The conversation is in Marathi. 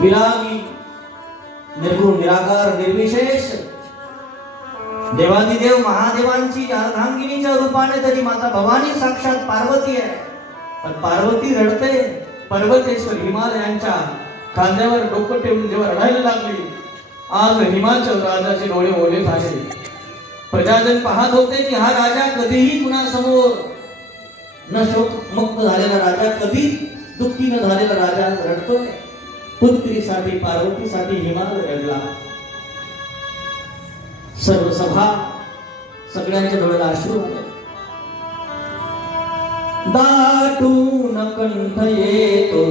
विरागी, निर्गुण निराकार निर्विशेष देवादिदेव महादेवांची अर्धांगिनीच्या रूपाने तरी माता भवानी साक्षात पार्वती आहे. पण पार्वती रडते. पर्वतेश्वर हिमालयांच्या खांद्यावर डोकं ठेवून जेव्हा रडायला लागली, आज हिमाचल राजाचे डोळे ओले झाले. प्रजाजन पाहत होते की हा राजा कधीही कुणासमोर न शोकमुक्त झालेला राजा, कधी दुःखी न झालेला राजा रडतोय. पुत्रीसाठी पार्वतीसाठी हिमालय रडला. सर्व सभा सगळ्यांच्या डोळ्याला अश्रू आले. दाटून कंठ येतो